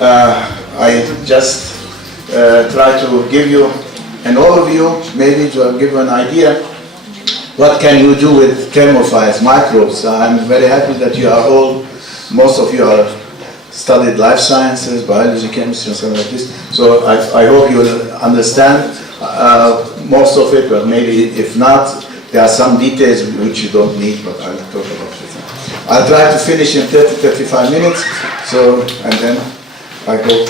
I just try to give you an overview, maybe to give you an idea what can you do with thermophiles, microbes. I'm very happy that you are all, most of you are studied life sciences, biology, chemistry, and something like this. So I hope you will understand most of it, but maybe if not, there are some details which you don't need, but I'll talk about it. I'll try to finish in 30-35 minutes, so, and then I hope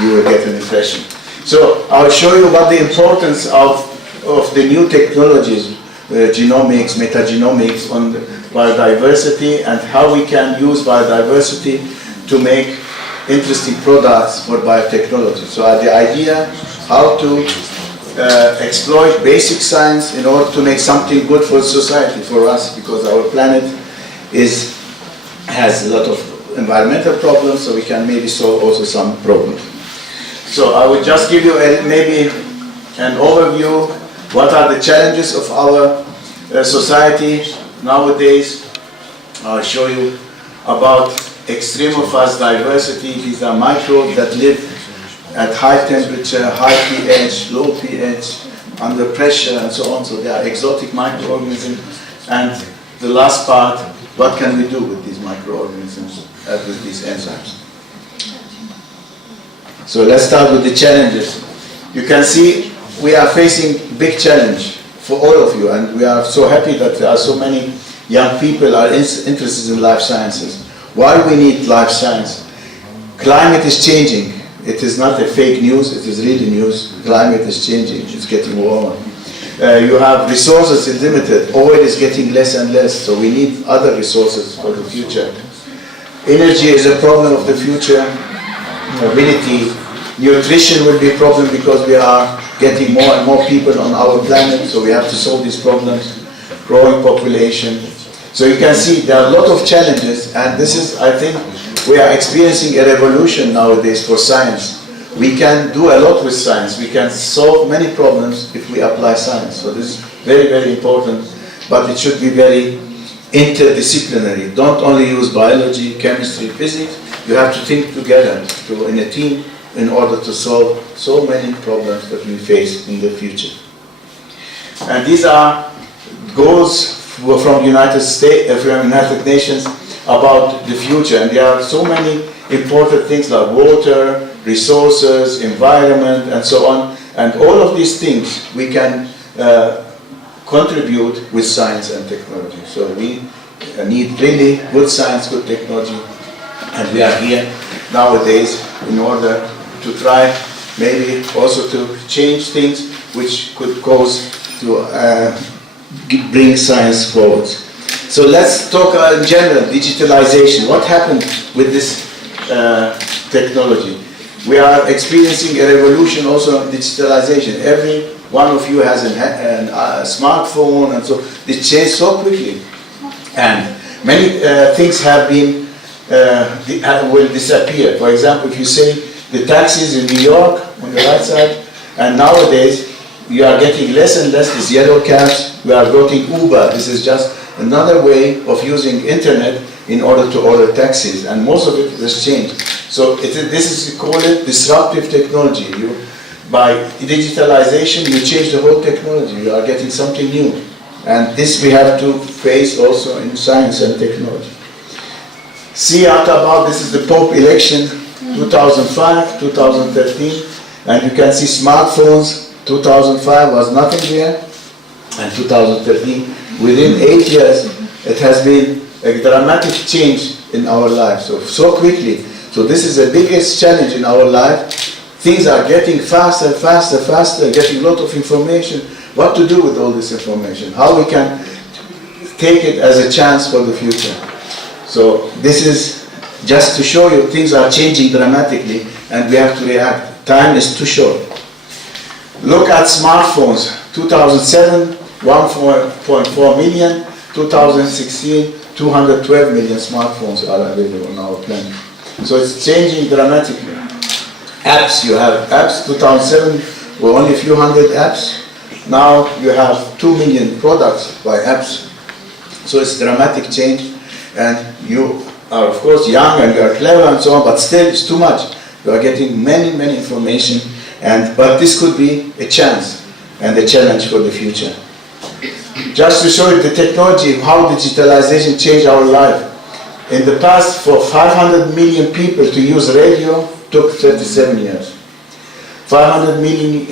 you will get an impression. So I'll show you what the importance of the new technologies, genomics, metagenomics, on biodiversity, and how we can use biodiversity to make interesting products for biotechnology. So the idea how to exploit basic science in order to make something good for society, for us, because our planet has a lot of environmental problems, so we can maybe solve also some problems. So I will just give you maybe an overview. What are the challenges of our society nowadays? I'll show you about extremophile diversity. These are microbes that live at high temperature, high pH, low pH, under pressure, and so on. So they are exotic microorganisms. And the last part, what can we do with these microorganisms, with these enzymes? So let's start with the challenges. You can see we are facing big challenge for all of you, and we are so happy that there are so many young people are interested in life sciences. Why we need life science? Climate is changing. It is not a fake news, it is really news. Climate is changing, it's getting warmer. You have resources is limited, oil is getting less and less, so we need other resources for the future. Energy is a problem of the future. Mobility, nutrition will be a problem because we are getting more and more people on our planet, so we have to solve these problems. Growing population. So you can see there are a lot of challenges, and this is, I think, we are experiencing a revolution nowadays for science. We can do a lot with science. We can solve many problems if we apply science. So this is very, very important, but it should be very interdisciplinary. Don't only use biology, chemistry, physics. You have to think together in a team in order to solve so many problems that we face in the future. And these are goals from United Nations about the future. And there are so many important things like water, resources, environment, and so on. And all of these things we can contribute with science and technology. So we need really good science, good technology. And we are here nowadays in order to try maybe also to change things which could cause to bring science forward. So let's talk in general, digitalization. What happened with this technology? We are experiencing a revolution also in digitalization. Every one of you has a smartphone, and so it changed so quickly. And many things have been will disappear. For example, if you say the taxis in New York on the right side, and nowadays you are getting less and less these yellow cabs. We are getting Uber. This is just another way of using internet in order to order taxis, and most of it has changed. So this is called disruptive technology. By digitalization, you change the whole technology. You are getting something new, and this we have to face also in science and technology. See after about this is the Pope election, 2005, 2013, and you can see smartphones. 2005 was nothing here, and 2013, within 8 years, it has been a dramatic change in our lives, so quickly. So this is the biggest challenge in our life. Things are getting faster, faster, faster, getting a lot of information. What to do with all this information? How we can take it as a chance for the future? So this is just to show you things are changing dramatically, and we have to react. Time is too short. Look at smartphones. 2007, 1.4 million. 2016, 212 million smartphones are available on our planet. So it's changing dramatically. Apps, you have apps. 2007 were only a few hundred apps. Now you have 2 million products by apps. So it's dramatic change. And you are of course young and you are clever and so on, but still it's too much. We are getting many information, but this could be a chance and a challenge for the future. Just to show you the technology, how digitalization changed our life. In the past, for 500 million people to use radio took 37 years. 500 million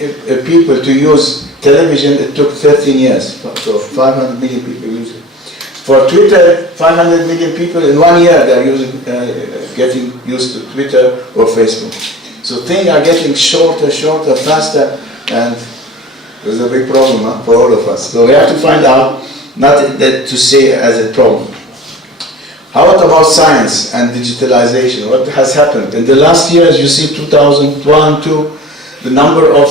people to use television, it took 13 years. So 500 million people use it. For Twitter, 500 million people in 1 year they are getting used to Twitter or Facebook. So things are getting shorter, faster, and there's a big problem for all of us. So we have to find out, not that to say as a problem. How about science and digitalization? What has happened? In the last years, you see 2001, 2002, the number of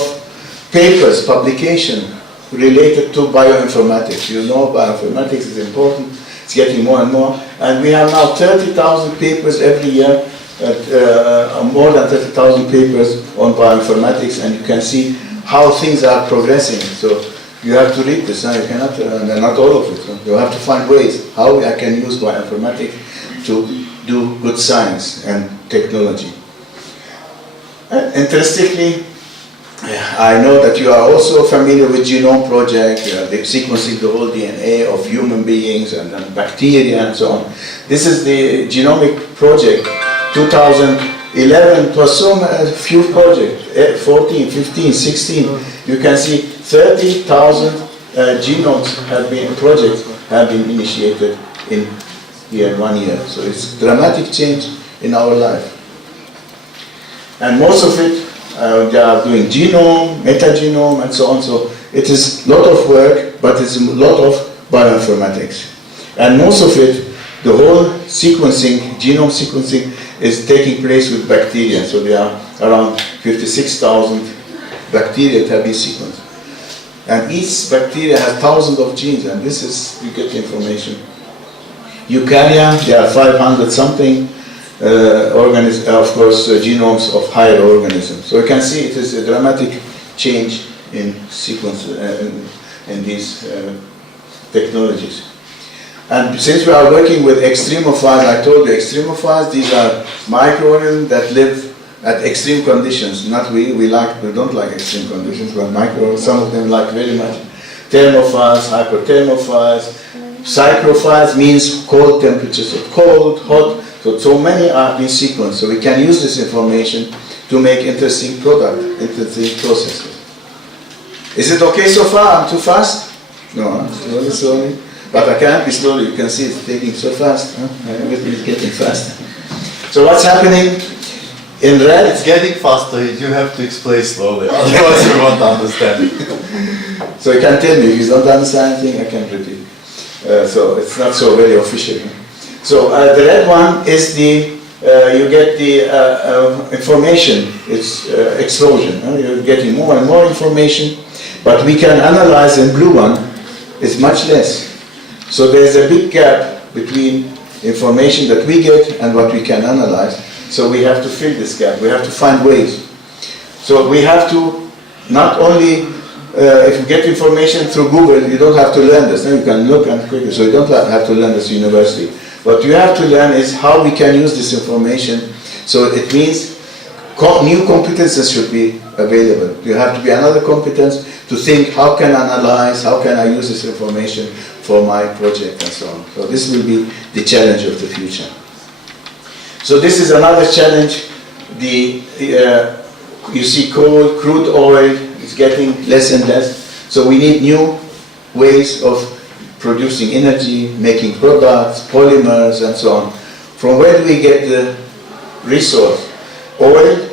papers, publication related to bioinformatics. You know bioinformatics is important, it's getting more and more. And we have now 30,000 papers every year, more than 30,000 papers on bioinformatics, and you can see how things are progressing. So you have to read this, you cannot, not all of it. So you have to find ways how I can use bioinformatics to do good science and technology. Interestingly, I know that you are also familiar with Genome Project, the sequencing the whole DNA of human beings and bacteria and so on. This is the Genomic Project, 2011, it was so few projects, 14, 15, 16. You can see 30,000 genomes projects have been initiated in 1 year. So it's dramatic change in our life. And most of it, they are doing genome, metagenome, and so on. So it is a lot of work, but it's a lot of bioinformatics. And most of it, the whole sequencing, genome sequencing, is taking place with bacteria. So there are around 56,000 bacteria that have been sequenced. And each bacteria has thousands of genes, and this is, you get the information. Eukarya, there are 500 something. Of course, genomes of higher organisms. So you can see it is a dramatic change in sequence in these technologies. And since we are working with extremophiles, I told you extremophiles, these are microorganisms that live at extreme conditions. Not we don't like extreme conditions, but some of them like very much. Thermophiles, hyperthermophiles, cycrophiles means cold temperatures of cold, hot. So many are being sequenced, so we can use this information to make interesting products, interesting processes. Is it okay so far? I'm too fast? No, slowly. But I can't be slowly, you can see it's taking so fast. Everything is getting faster. So what's happening? In red, it's getting faster, you have to explain slowly, otherwise you won't understand. So you can tell me, if you don't understand anything, I can repeat. So it's not so very official. So the red one is the, you get the information, it's explosion. You're getting more and more information, but we can analyze in blue one, it's much less. So there's a big gap between information that we get and what we can analyze. So we have to fill this gap, we have to find ways. So we have to not only, if you get information through Google, you don't have to learn this, you can look and quickly, so you don't have to learn this university. What you have to learn is how we can use this information. So it means new competences should be available. You have to be another competence to think, how can I analyze, how can I use this information for my project and so on. So this will be the challenge of the future. So this is another challenge. You see coal, crude oil is getting less and less. So we need new ways of producing energy, making products, polymers, and so on. From where do we get the resource? Oil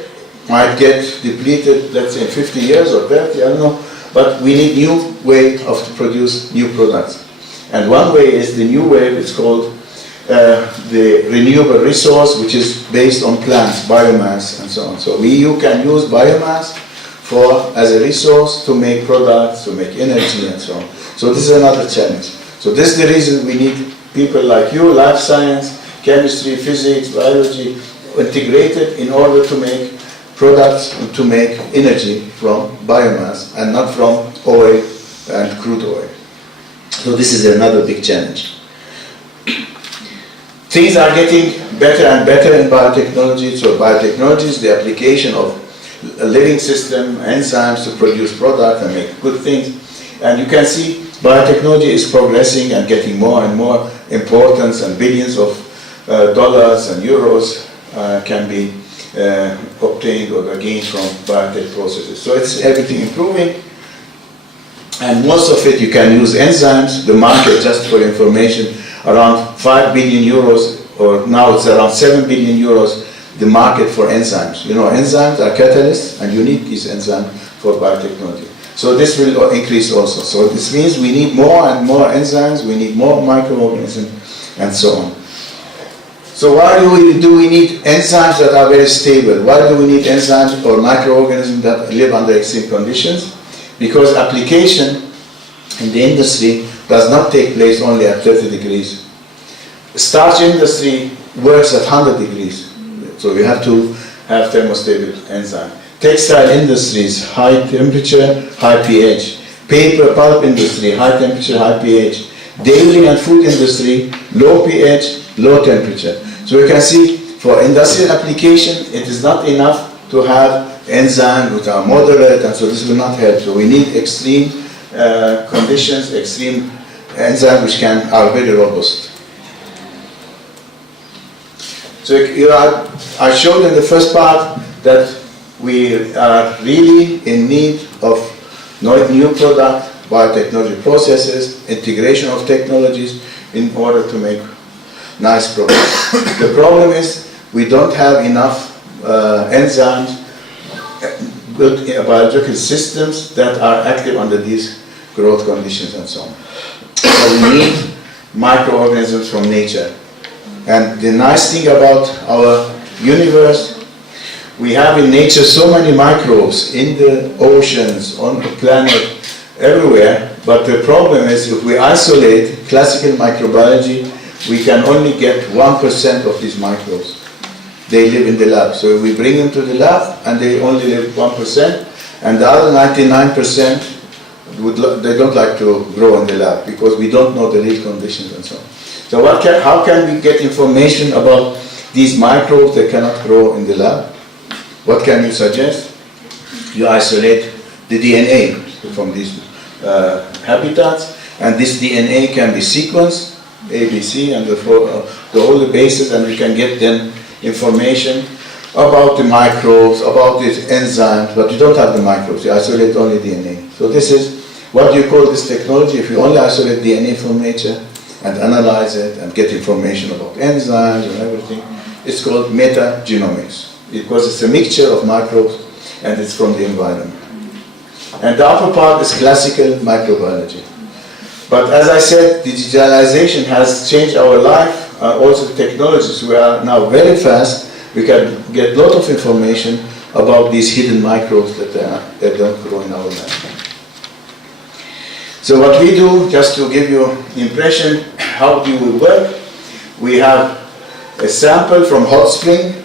might get depleted, let's say in 50 years or 30, I don't know, but we need new way to produce new products. And one way is the new wave, it's called the renewable resource, which is based on plants, biomass, and so on. So you can use biomass as a resource to make products, to make energy, and so on. So this is another challenge. So this is the reason we need people like you, life science, chemistry, physics, biology, integrated in order to make products and to make energy from biomass and not from oil and crude oil. So this is another big challenge. Things are getting better and better in biotechnology. So biotechnology is the application of a living system, enzymes to produce product and make good things. And you can see biotechnology is progressing and getting more and more importance, and billions of dollars and euros can be obtained or gained from biotech processes. So it's everything improving. And most of it you can use enzymes. The market, just for information, around 5 billion euros, or now it's around 7 billion euros, the market for enzymes. You know, enzymes are catalysts, and you need these enzymes for biotechnology. So this will increase also. So this means we need more and more enzymes, we need more microorganisms, and so on. So why do we need enzymes that are very stable? Why do we need enzymes or microorganisms that live under extreme conditions? Because application in the industry does not take place only at 30 degrees. Starch industry works at 100 degrees. So you have to have thermostable enzyme. Textile industries, high temperature, high pH. Paper, pulp industry, high temperature, high pH. Dairy and food industry, low pH, low temperature. So you can see for industrial application, it is not enough to have enzymes which are moderate, and so this will not help. So we need extreme conditions, extreme enzymes which are very robust. So I showed in the first part that we are really in need of new product, biotechnology processes, integration of technologies in order to make nice products. The problem is we don't have enough enzymes, good biological systems that are active under these growth conditions and so on. So we need microorganisms from nature. And the nice thing about our universe, we have in nature so many microbes in the oceans, on the planet, everywhere. But the problem is if we isolate classical microbiology, we can only get 1% of these microbes. They live in the lab. So if we bring them to the lab and they only live 1%, and the other 99%, they don't like to grow in the lab because we don't know the real conditions and so on. So how can we get information about these microbes that cannot grow in the lab? What can you suggest? You isolate the DNA from these habitats, and this DNA can be sequenced, ABC, and all the bases, and we can get them information about the microbes, about these enzymes, but you don't have the microbes, you isolate only DNA. So this is what you call this technology. If you only isolate DNA from nature and analyze it and get information about enzymes and everything, it's called metagenomics, because it's a mixture of microbes and it's from the environment. And the upper part is classical microbiology. But as I said, digitalization has changed our life. Also technologies, we are now very fast. We can get a lot of information about these hidden microbes that don't grow in our lab. So what we do, just to give you impression, how do we work? We have a sample from hot spring.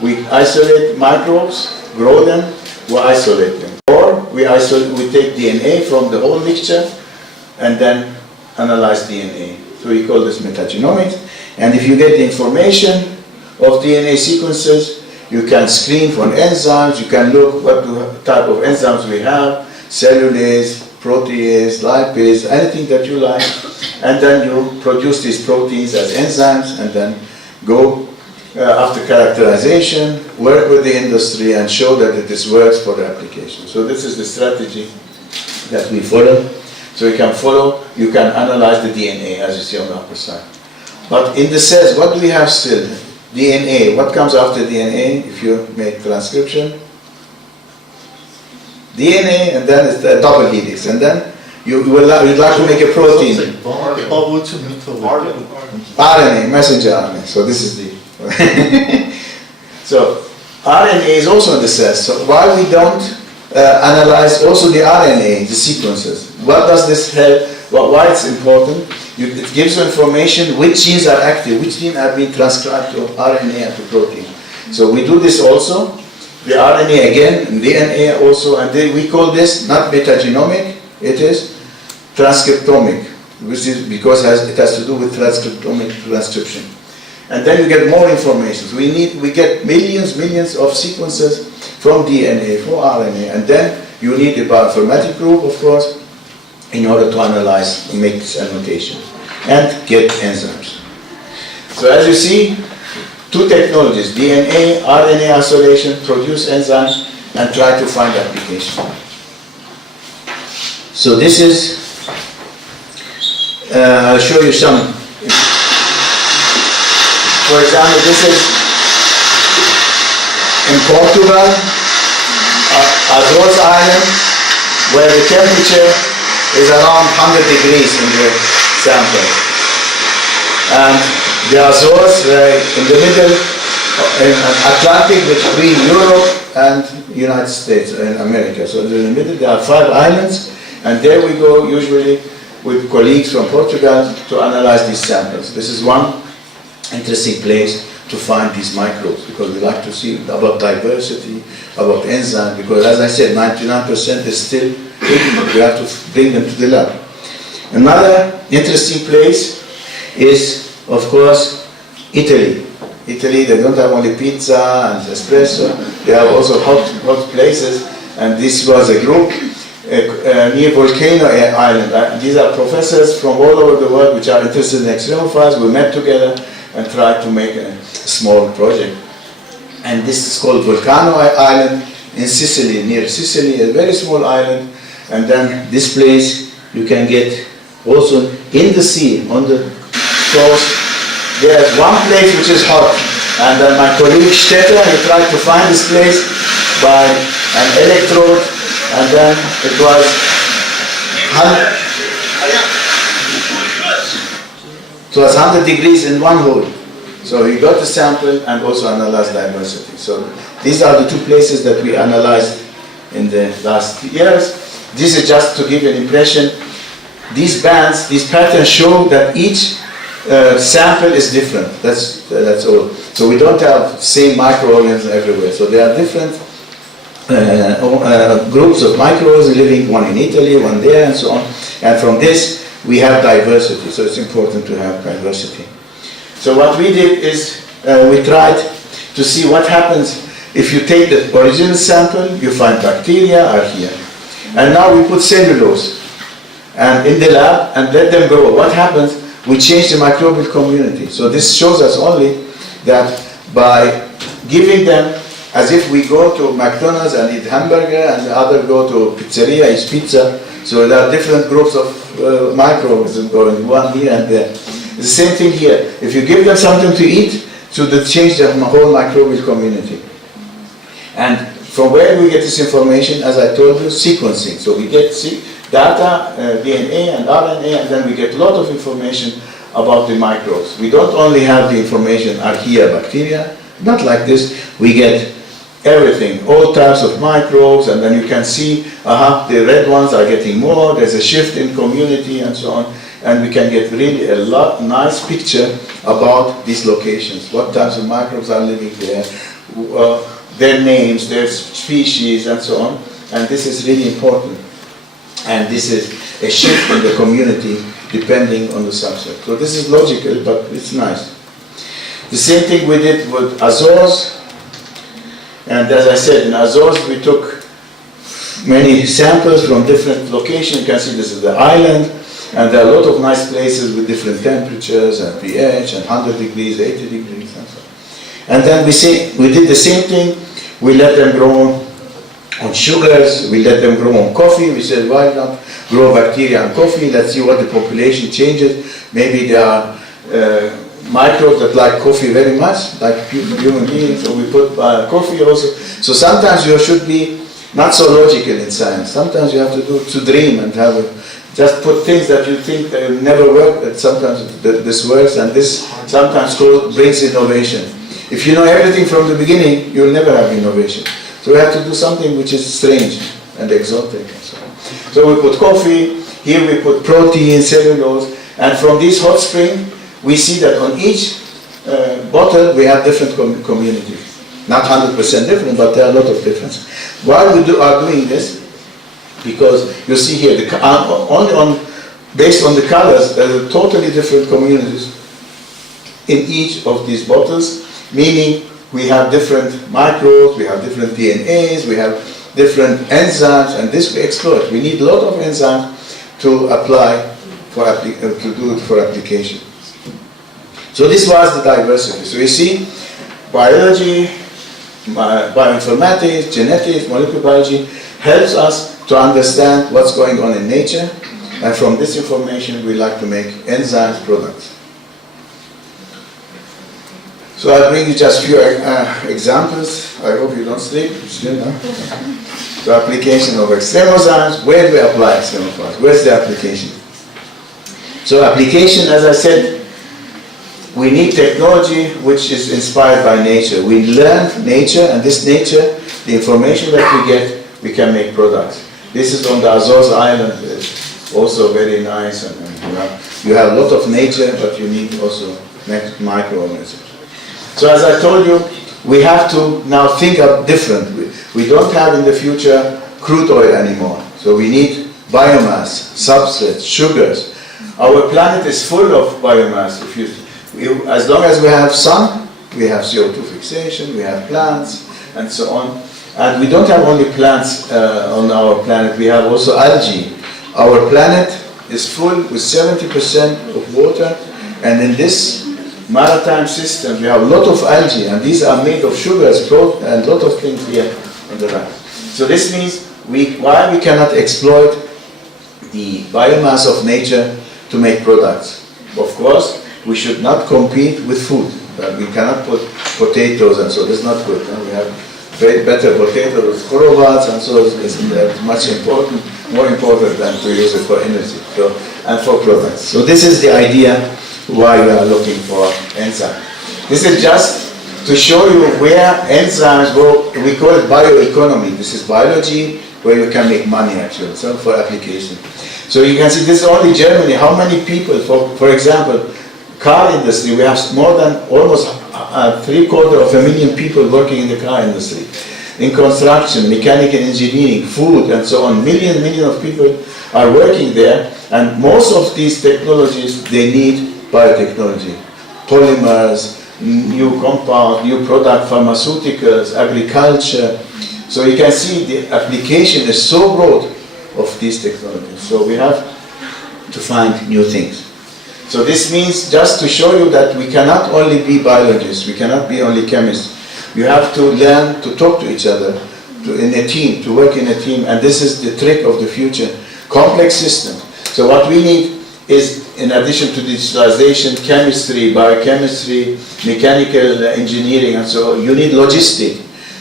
We isolate microbes, grow them, we isolate them. Or we take DNA from the whole mixture and then analyze DNA. So we call this metagenomics. And if you get the information of DNA sequences, you can screen for enzymes, you can look what type of enzymes we have, cellulase, protease, lipase, anything that you like, and then you produce these proteins as enzymes, and then go after characterization, work with the industry, and show that this works for the application. So this is the strategy that we follow. So you can analyze the DNA, as you see on the upper side. But in the cells, what do we have still? DNA. What comes after DNA if you make transcription? DNA, and then it's a double helix, and then you'd like to make a protein. RNA, messenger RNA. So this is the. So RNA is also in the cells. So why we don't analyze also the RNA, the sequences? What does this help? Why it's important? It gives you information which genes are active, which genes have been transcribed to RNA and to protein. So we do this also. The RNA again, and DNA also, and we call this not metagenomic, it is transcriptomic, which is because it has to do with transcription. and then you get more information. So we get millions of sequences from DNA, from RNA, and then you need a bioinformatic group, of course, in order to analyze, make this annotation, and get enzymes. So as you see, two technologies, DNA, RNA isolation, produce enzymes, and try to find application. So this is, I'll show you some. For example, this is in Portugal, Azores Island, where the temperature is around 100 degrees in the sample. And the Azores, in the middle, in Atlantic between Europe and United States and America. So in the middle there are 5 islands, and there we go usually with colleagues from Portugal to analyze these samples. This is one interesting place to find these microbes, because we like to see about diversity, about enzyme, because as I said, 99% is still hidden. We have to bring them to the lab. Another interesting place is, of course, Italy. Italy, they don't have only pizza and espresso, they have also hot places, and this was a group near Volcano Island. These are professors from all over the world which are interested in extremophiles. We met together and tried to make a small project. And this is called Volcano Island in Sicily, near Sicily, a very small island. And then this place you can get also in the sea, on the coast. There's one place which is hot, and then my colleague Stetter, he tried to find this place by an electrode, and then it was 100 degrees in one hole. So he got the sample and also analyzed diversity. So these are the two places that we analyzed in the last years. This is just to give an impression. These bands, these patterns show that each sample is different. That's all. So we don't have same microorganisms everywhere. So there are different groups of microorganisms living, one in Italy, one there, and so on. And from this we have diversity. So it's important to have diversity. So what we did is we tried to see what happens if you take the original sample. You find bacteria are here, and now we put cellulose and in the lab and let them grow. What happens? We change the microbial community. So this shows us only that by giving them, as if we go to McDonald's and eat hamburger and the other go to pizzeria, eat pizza. So there are different groups of microorganisms going, one here and there. The same thing here. If you give them something to eat, so they change the whole microbial community. And from where we get this information, as I told you, sequencing. So we get data, DNA and RNA, and then we get a lot of information about the microbes. We don't only have the information, archaea, bacteria, not like this. We get everything, all types of microbes, and then you can see, the red ones are getting more, there's a shift in community and so on, and we can get really a nice picture about these locations, what types of microbes are living there, their names, their species, and so on, and this is really important. And this is a shift in the community depending on the subset. So this is logical, but it's nice. The same thing we did with Azores. And as I said, in Azores we took many samples from different locations. You can see this is the island, and there are a lot of nice places with different temperatures and pH and 100 degrees, 80 degrees, and so on. And then we did the same thing. We let them grow on sugars, we let them grow on coffee. We said, why not grow bacteria on coffee? Let's see what the population changes. Maybe there are microbes that like coffee very much, like human beings, so we put coffee also. So sometimes you should be not so logical in science. Sometimes you have to dream and just put things that you think that will never work, but sometimes this works, and this sometimes brings innovation. If you know everything from the beginning, you'll never have innovation. So we have to do something which is strange and exotic and so on. So we put coffee, here we put protein, cellulose, and from this hot spring, we see that on each bottle we have different communities. Not 100% different, but there are a lot of differences. Why we are doing this? Because you see here, based on the colors, there are totally different communities in each of these bottles, meaning we have different microbes, we have different DNAs, we have different enzymes, and this we exploit. We need a lot of enzymes to apply to do it for application. So this was the diversity. So you see, biology, bioinformatics, genetics, molecular biology helps us to understand what's going on in nature, and from this information we like to make enzymes products. So I'll bring you just a few examples. I hope you don't sleep. Still, no? So application of extremozymes. Where do we apply extremozymes? Where's the application? So application, as I said, we need technology which is inspired by nature. We learn nature, and this nature, the information that we get, we can make products. This is on the Azores Island. It's also very nice, and you have a lot of nature, but you need also microorganisms. So as I told you, we have to now think of different. We don't have in the future crude oil anymore. So we need biomass, substrates, sugars. Our planet is full of biomass. As long as we have sun, we have CO2 fixation, we have plants, and so on. And we don't have only plants on our planet, we have also algae. Our planet is full with 70% of water, and in this maritime system we have a lot of algae, and these are made of sugars, protein, and a lot of things here on the right. So this means why we cannot exploit the biomass of nature to make products. Of course, we should not compete with food. We cannot put potatoes, and so that's not good. We have better potatoes with chorobats, and so it's much more important than to use it for energy and for products. So this is the idea why we are looking for enzymes. This is just to show you where enzymes go. We call it bioeconomy. This is biology where you can make money actually, so for application. So you can see this is only Germany. How many people, for example, car industry, we have more than almost 750,000 people working in the car industry. In construction, mechanical engineering, food, and so on, million of people are working there, and most of these technologies, they need biotechnology, polymers, new compounds, new product, pharmaceuticals, agriculture. So you can see the application is so broad of these technologies. So we have to find new things. So this means just to show you that we cannot only be biologists, we cannot be only chemists. You have to learn to talk to each other, in a team, to work in a team, and this is the trick of the future. Complex systems. So what we need is, in addition to digitalization, chemistry, biochemistry, mechanical engineering, and so on, you need logistics.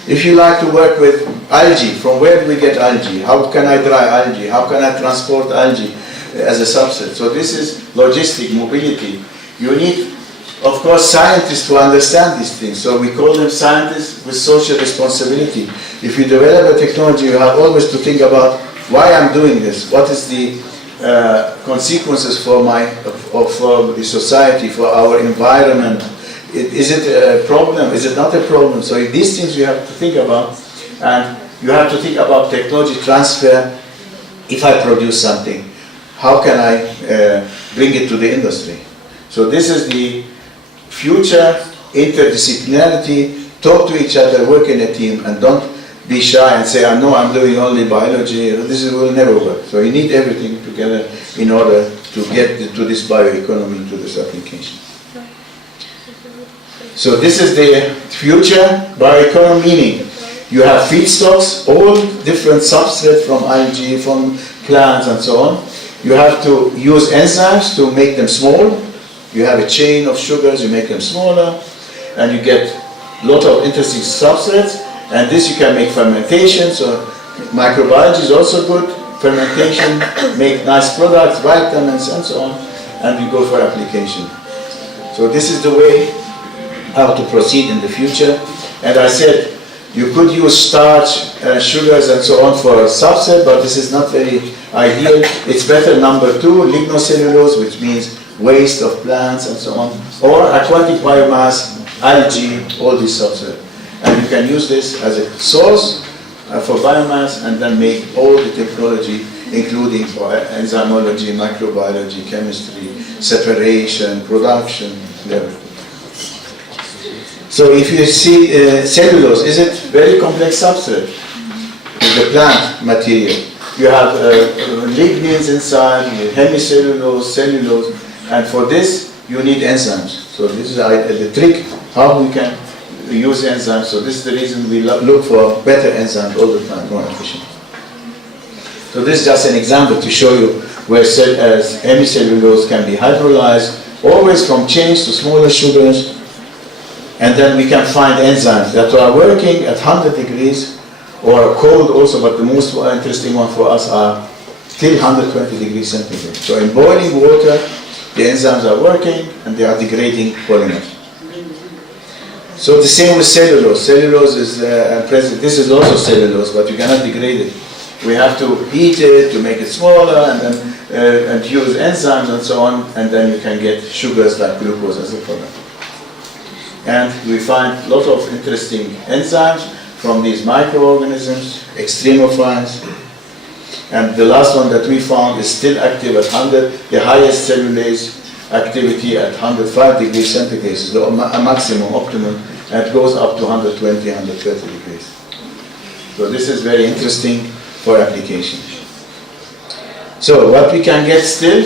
If you like to work with algae, from where do we get algae? How can I dry algae? How can I transport algae as a substrate? So this is logistic, mobility. You need, of course, scientists to understand these things. So we call them scientists with social responsibility. If you develop a technology, you have always to think about why I'm doing this. What is the consequences for the society, for our environment? Is it a problem? Is it not a problem? So these things you have to think about, and you have to think about technology transfer. If I produce something, how can I bring it to the industry? So this is the future, interdisciplinarity, talk to each other, work in a team, and don't be shy and say, no, I'm doing only biology. This will never work. So you need everything together in order to get to this bioeconomy, to this application. So this is the future bioeconomy, meaning you have feedstocks, all different substrates from algae, from plants, and so on. You have to use enzymes to make them small. You have a chain of sugars, you make them smaller, and you get a lot of interesting substrates, and this you can make fermentation. So microbiology is also good. Fermentation, make nice products, vitamins, and so on, and you go for application. So this is the way how to proceed in the future. And I said you could use starch, sugars, and so on for a substrate, but this is not very ideal. It's better number 2, lignocellulose, which means waste of plants and so on, or aquatic biomass, algae, all these substrates. And you can use this as a source for biomass, and then make all the technology, including for enzymology, microbiology, chemistry, separation, production, and everything. So if you see cellulose, is it very complex substrate? The plant material. You have lignins inside, you have hemicellulose, cellulose, and for this you need enzymes. So this is the trick, how we can use enzymes. So this is the reason we look for better enzymes all the time, more efficient. So this is just an example to show you where hemicellulose can be hydrolyzed, always from chains to smaller sugars, and then we can find enzymes that are working at 100 degrees or cold also, but the most interesting one for us are till 120 degrees centigrade. So in boiling water, the enzymes are working and they are degrading polymers. So the same with cellulose. Cellulose is present. This is also cellulose, but you cannot degrade it. We have to heat it to make it smaller, and then and use enzymes and so on, and then you can get sugars like glucose as a product. And we find a lot of interesting enzymes from these microorganisms, extremophiles. And the last one that we found is still active at 100, the highest cellulase activity at 105 degrees centigrade, is the maximum, optimum, and it goes up to 120, 130 degrees. So this is very interesting for application. So what we can get still,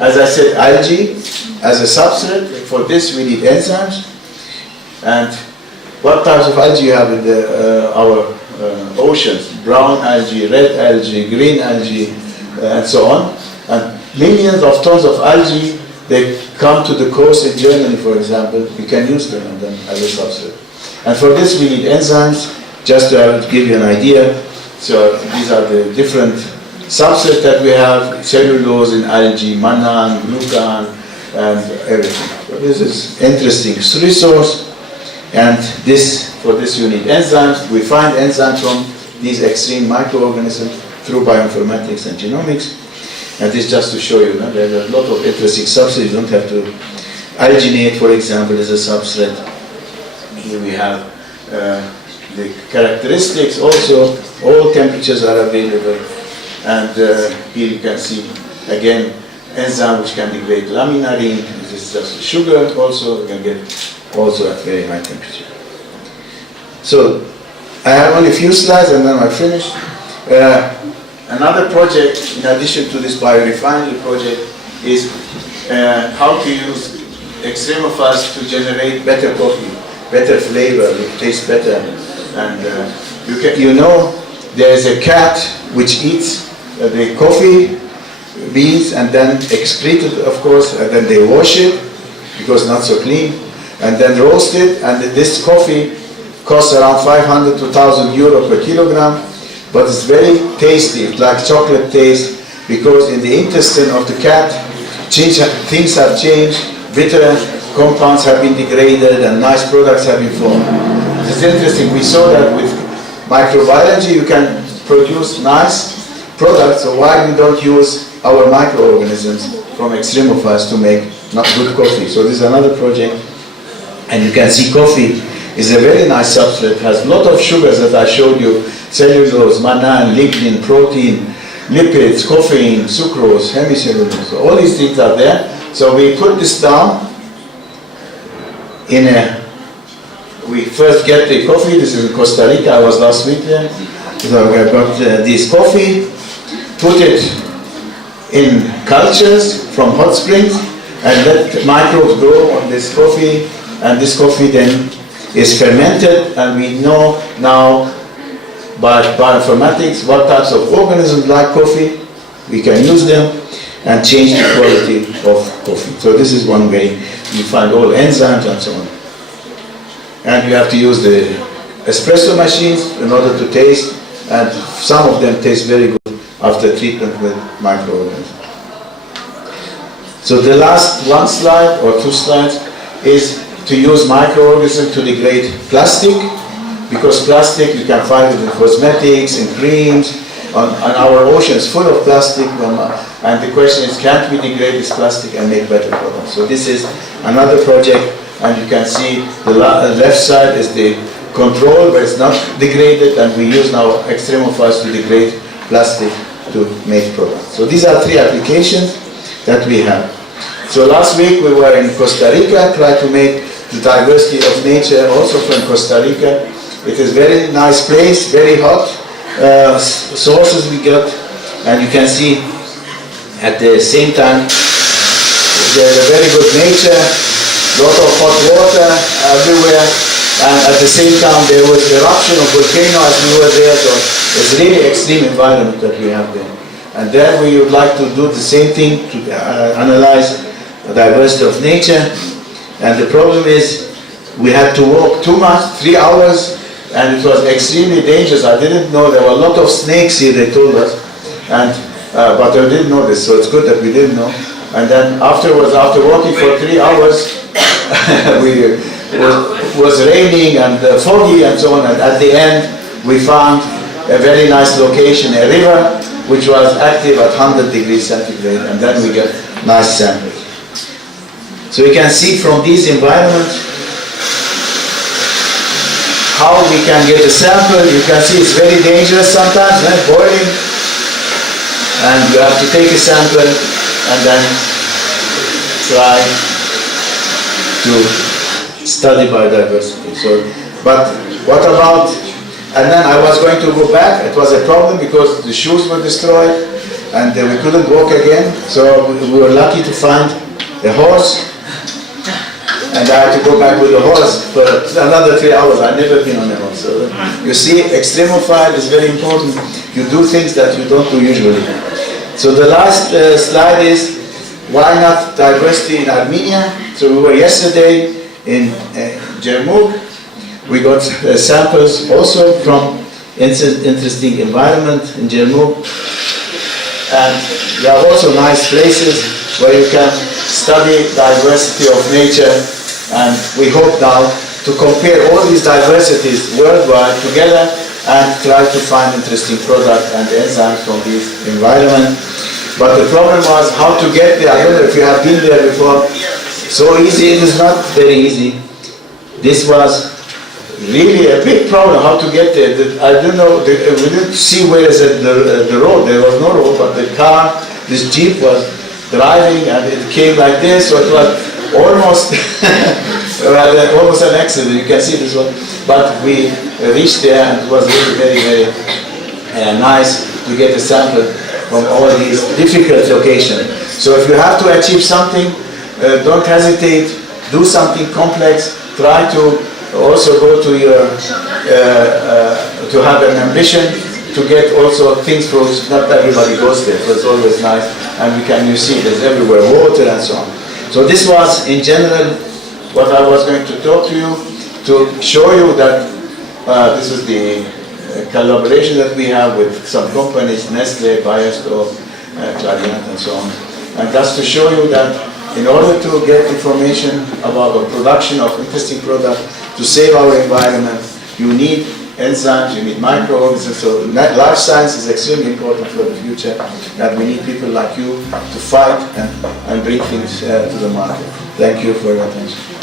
as I said, algae as a substrate. For this we need enzymes. And what types of algae you have in our oceans? Brown algae, red algae, green algae, and so on. And millions of tons of algae, they come to the coast in Germany, for example. You can use them and then as a substrate. And for this we need enzymes, just to give you an idea. So these are the different substrates that we have: cellulose in algae, mannan, glucan, and everything. So this is interesting resource. And for this you need enzymes. We find enzymes from these extreme microorganisms through bioinformatics and genomics. And this just to show you, there are a lot of interesting substrates. You don't have to. Alginate, for example, is a substrate. Here we have the characteristics also. All temperatures are available. And here you can see, again, enzyme which can degrade laminarine. This is just sugar also. You can get also at very high temperature. So I have only a few slides and then I finish. Another project, in addition to this biorefinery project, is how to use extremophiles to generate better coffee, better flavor, it tastes better. And you know there is a cat which eats the coffee beans and then excrete it, of course, and then they wash it because not so clean, and then roast it, and this coffee costs around 500 to 1,000 euro per kilogram, but it's very tasty. It's like chocolate taste, because in the intestine of the cat, things have changed, bitter compounds have been degraded, and nice products have been formed. It's interesting. We saw that with microbiology, you can produce nice products, so why we don't use our microorganisms from extremophiles to make not good coffee? So this is another project. And you can see coffee is a very nice substrate, has a lot of sugars that I showed you: cellulose, mannan, lignin, protein, lipids, coffeine, sucrose, hemicellulose. So all these things are there. So we put this down we first get the coffee. This is in Costa Rica. I was last week there. So we have got this coffee, put it in cultures from hot springs, and let microbes grow on this coffee. And this coffee then is fermented, and we know now by bioinformatics what types of organisms like coffee. We can use them and change the quality of coffee. So this is one way. You find all enzymes and so on. And you have to use the espresso machines in order to taste, and some of them taste very good after treatment with microorganisms. So the last one slide or two slides is to use microorganisms to degrade plastic, because plastic you can find it in cosmetics, in creams, on our oceans full of plastic, and the question is, can't we degrade this plastic and make better products? So this is another project, and you can see the left side is the control where it's not degraded, and we use now extremophiles to degrade plastic to make products. So these are three applications that we have. So last week we were in Costa Rica, tried to make the diversity of nature, also from Costa Rica. It is very nice place, very hot sources we got, and you can see at the same time there's a very good nature, lot of hot water everywhere, and at the same time there was eruption of volcano as we were there, so it's really extreme environment that we have there. And there we would like to do the same thing to analyze the diversity of nature. And the problem is we had to walk too much, 3 hours, and it was extremely dangerous. I didn't know there were a lot of snakes here, they told us, and but I didn't know this, so it's good that we didn't know. And then afterwards, after walking for 3 hours, it was raining and foggy and so on, and at the end we found a very nice location, a river, which was active at 100 degrees centigrade, and then we get nice samples. So you can see from these environments how we can get a sample. You can see it's very dangerous sometimes, boiling, and you have to take a sample and then try to study biodiversity. So, but what about, and then I was going to go back. It was a problem because the shoes were destroyed and we couldn't walk again. So we were lucky to find a horse, and I had to go back with the horse for another 3 hours. I've never been on a horse. So you see, extremophile is very important. You do things that you don't do usually. So the last slide is, why not diversity in Armenia? So we were yesterday in Jermuk. We got samples also from interesting environment in Jermuk. And there are also nice places where you can study diversity of nature. And we hope now to compare all these diversities worldwide together and try to find interesting products and enzymes from this environment. But the problem was how to get there. I don't know if you have been there before. So easy, it is not very easy. This was really a big problem, how to get there. I don't know, we didn't see where is the road. There was no road, but the car, this Jeep was driving and it came like this, so it was almost, almost an accident. You can see this one. But we reached there and it was really very, very nice to get a sample from all these difficult locations. So if you have to achieve something, don't hesitate, do something complex, try to also go to your, to have an ambition to get also things for which not everybody goes there, so it's always nice, and you see there's everywhere water and so on. So this was in general what I was going to talk to you, to show you that this is the collaboration that we have with some companies, Nestle, Bayersdorf, Clariant and so on, and that's to show you that in order to get information about the production of interesting products, to save our environment, you need enzymes, you need microorganisms. So life science is extremely important for the future, and we need people like you to fight and bring things to the market. Thank you for your attention.